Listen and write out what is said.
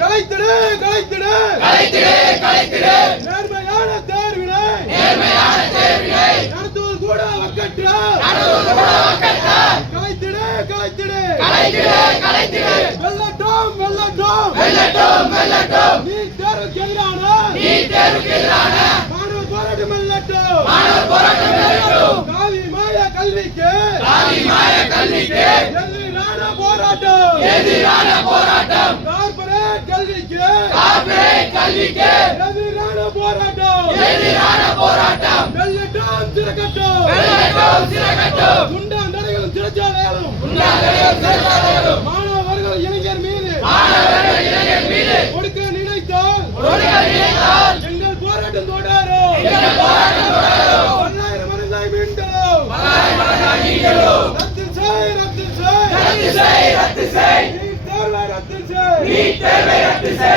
கலைத்திடு கலைத்திடு கலைத்திடு கலைத்திடு நேர்மையான தேர்வினை நடத்துவது கூட வக்கற்ற கலைத்திடு கலைத்திடு கலைத்திடு வெல்லட்டும் வெல்லட்டும் வெல்லட்டும் வெல்லட்டும் நீட் தேர்வுக்கு எதிரான மாணவர் போராட்டம் வெல்லட்டும் காவி மாய கல்விக்கு எதிரான போராட்டம் கார்ப்பரேட் கல்விக்கு எதிரான போராட்டம் வெல்லட்டும் திறக்கட்டும் குண்டாந்தடைகளும் சிறைச்சாலைகளும் மாணவர்கள் இளைஞர் மீது கொடுக்க நினைத்தால் எங்கள் போராட்டம் தொடரும் 1000 மனதாய் மீண்டும் ரத்து செய் ரத்து செய் நீட் தேர்வை ரத்து செய்